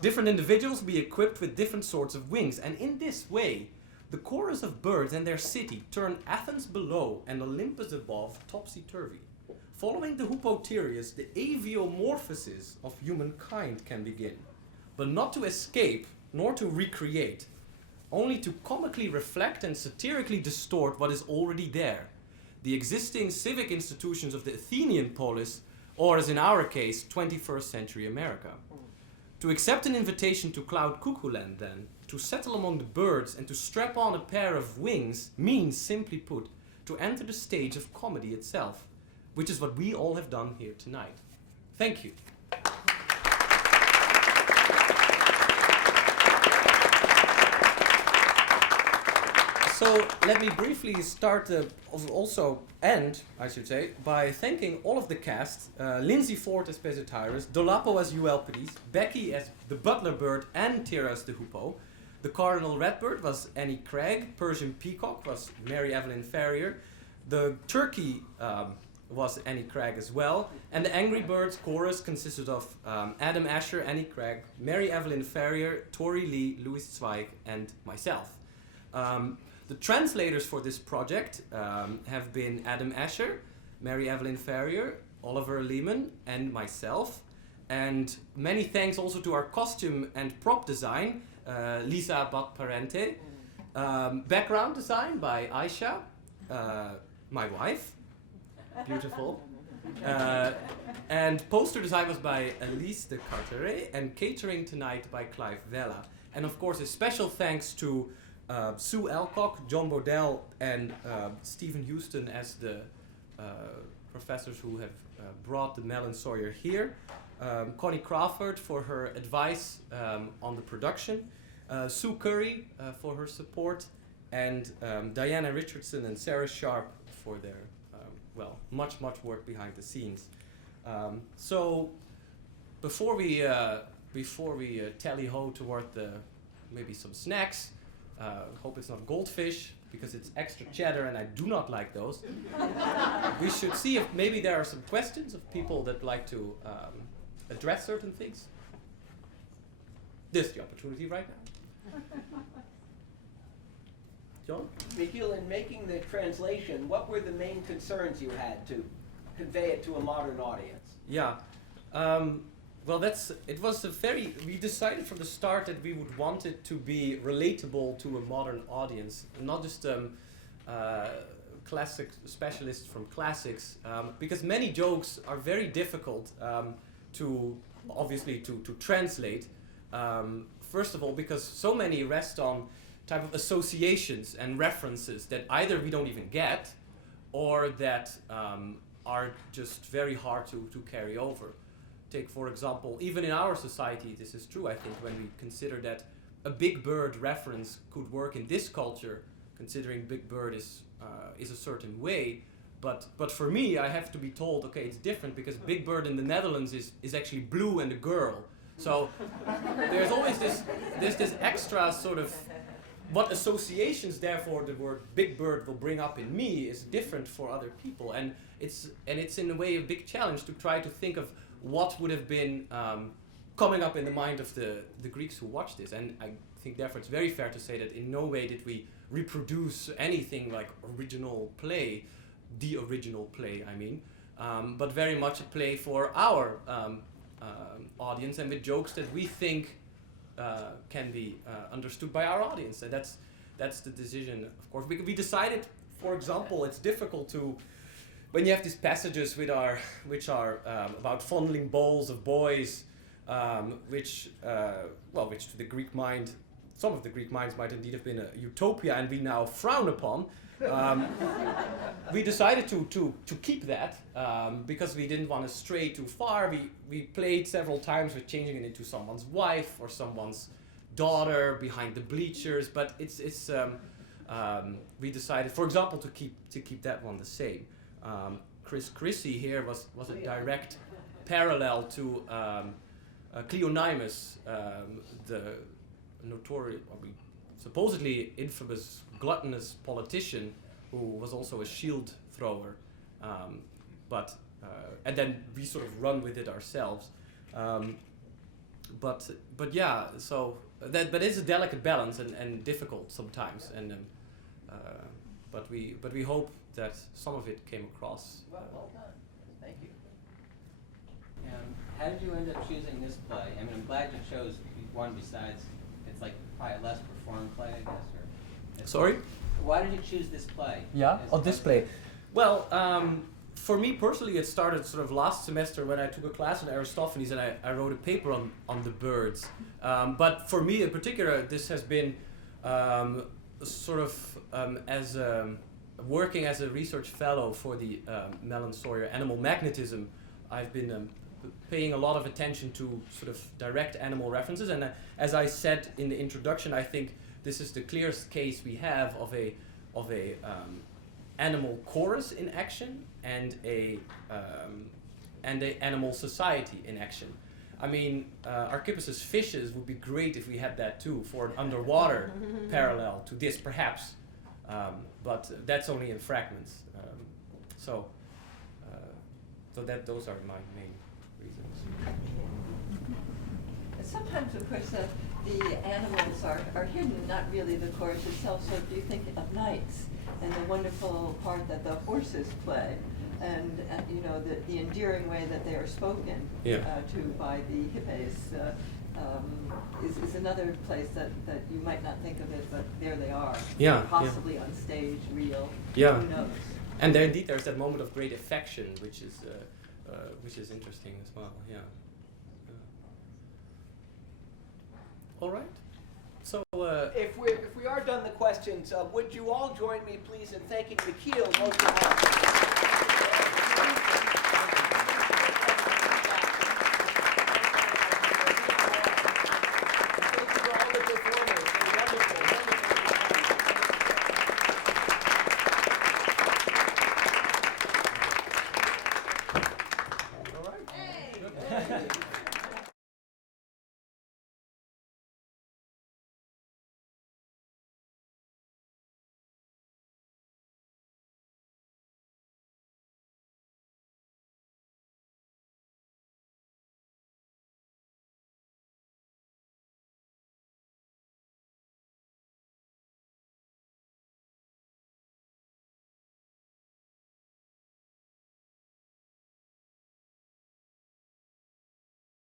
Different individuals will be equipped with different sorts of wings, and in this way, the chorus of birds and their city turn Athens below and Olympus above topsy-turvy. Following the Hypotherius, the aviomorphosis of humankind can begin, but not to escape nor to recreate, only to comically reflect and satirically distort what is already there, the existing civic institutions of the Athenian polis, or as in our case, 21st century America. To accept an invitation to Cloud Cuckoo Land, then, to settle among the birds and to strap on a pair of wings means, simply put, to enter the stage of comedy itself, which is what we all have done here tonight. Thank you. So let me briefly start, by thanking all of the cast, Lindsay Ford as Pesityrus, Dolapo as Euelpides, Becky as the Butler Bird and Tira as the Hoopoe. The Cardinal Redbird was Annie Craig, Persian Peacock was Mary Evelyn Ferrier, the Turkey was Annie Craig as well, and the Angry Birds chorus consisted of Adam Asher, Annie Craig, Mary Evelyn Ferrier, Tori Lee, Louis Zweig, and myself. The translators for this project have been Adam Asher, Mary Evelyn Ferrier, Oliver Lehman, and myself. And many thanks also to our costume and prop design, Lisa Bat-Parente. Background design by Aisha, my wife. Beautiful. And poster design was by Elise de Carteret, and catering tonight by Clive Vella. And of course, a special thanks to Sue Alcock, John Bodell, and Stephen Houston as the professors who have brought the Mellon-Sawyer here. Connie Crawford for her advice on the production. Sue Curry for her support. And Diana Richardson and Sarah Sharp for their, much work behind the scenes. So before we tally-ho toward maybe some snacks, hope it's not goldfish, because it's extra cheddar and I do not like those. We should see if maybe there are some questions of people that like to address certain things. This is the opportunity right now. John? Michiel, in making the translation, what were the main concerns you had to convey it to a modern audience? Yeah. We decided from the start that we would want it to be relatable to a modern audience, not just classic specialists from classics, because many jokes are very difficult to translate. First of all, because so many rest on type of associations and references that either we don't even get, or that are just very hard to carry over. Take, for example, even in our society, this is true, I think, when we consider that a Big Bird reference could work in this culture, considering Big Bird is a certain way. But for me, I have to be told, okay, it's different, because Big Bird in the Netherlands is actually blue and a girl. So there's always this extra sort of, what associations, therefore, the word Big Bird will bring up in me is different for other people. And it's in a way a big challenge to try to think of what would have been coming up in the mind of the Greeks who watched this. And I think therefore it's very fair to say that in no way did we reproduce anything like original play, the original play, I mean, but very much a play for our audience, and with jokes that we think can be understood by our audience. And that's the decision, of course. We decided, for example, it's difficult to, when you have these passages which are about fondling bowls of boys, which to the Greek mind some of the Greek minds might indeed have been a utopia and we now frown upon. We decided to keep that because we didn't want to stray too far. We played several times with changing it into someone's wife or someone's daughter behind the bleachers, but we decided, for example, to keep that one the same. Chris Chrissy here was a direct parallel to Cleonymus, the notorious, supposedly infamous gluttonous politician who was also a shield thrower, and then we sort of run with it ourselves. But yeah, so but it's a delicate balance and difficult sometimes, and but we hope that some of it came across. Well done. Thank you. How did you end up choosing this play? I mean, I'm glad you chose one besides, it's like probably a less performed play, I guess. Sorry? Why did you choose this play? Yeah, this play. Well, for me personally, it started sort of last semester when I took a class on Aristophanes and I wrote a paper on the birds. But for me in particular, this has been sort of as working as a research fellow for the Mellon-Sawyer Animal Magnetism. I've been paying a lot of attention to sort of direct animal references, and as I said in the introduction, I think this is the clearest case we have of a animal chorus in action and a animal society in action. I mean, Archippus's fishes would be great if we had that too for an underwater parallel to this, perhaps, but that's only in fragments. So those are my main reasons. Sometimes, of course, the animals are hidden, not really the chorus itself. So if you think of knights and the wonderful part that the horses play, and you know the endearing way that they are spoken to by the hippes, is another place that you might not think of it, but there they are. Possibly on stage, real. Who knows? And indeed, there's that moment of great affection, which is interesting as well. Yeah. All right. So If we are done the questions, would you all join me, please, in thanking Nikhil most of all?